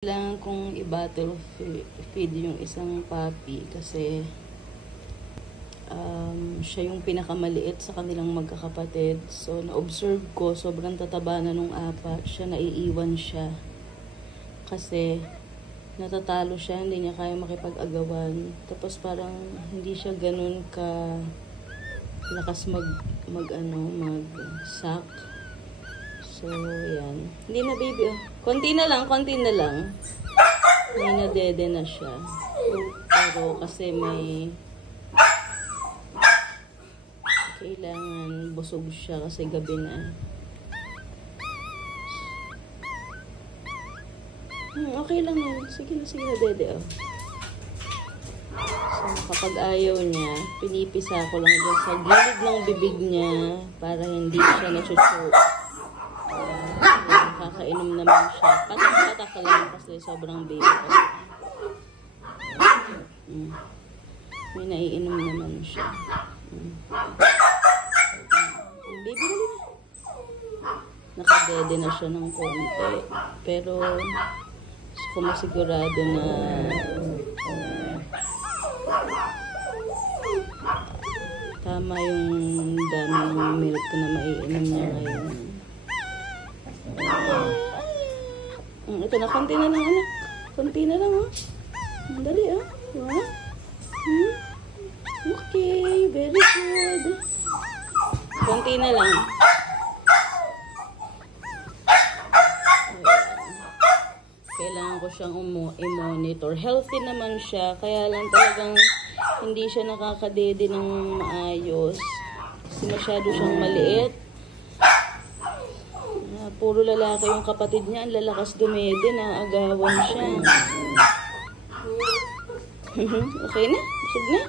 Kailangan kong i-bottle feed yung isang puppy kasi siya yung pinakamaliit sa kanilang magkakapatid. So, na-observe ko, sobrang tataba na nung apat. Siya, naiiwan siya. Kasi, natatalo siya, hindi niya kaya makipag-agawan. Tapos parang hindi siya ganun ka lakas mag-sack. So, yan. Hindi na, baby, oh. Konti na lang. May nadede na siya. Pero kasi may kailangan busog siya kasi gabi na. Okay lang yun. Sige na, dede, oh. So, kapag ayaw niya, pinipisa ko lang dyan sa gilid ng bibig niya para hindi siya nachuchoke. Nakakainom naman siya. Patak-patak ka lang kasi sobrang baby kasi. May naiinom naman siya. Baby na rin. Nakadede na siya ng konti. Pero kung masigurado na tama yung dami ng milk na maiinom niya ngayon. Ito na, konti na lang, anak. Konti na lang, oh. Dali, oh. Diba? Okay, very good. Konti na lang. Kailangan ko siyang i-monitor. Healthy naman siya, kaya lang talagang hindi siya nakakadede ng maayos. Kasi masyado siyang maliit. Puro lalaki yung kapatid niya. Ang lalakas dumede. Naagawan siya. Okay na? Busog na?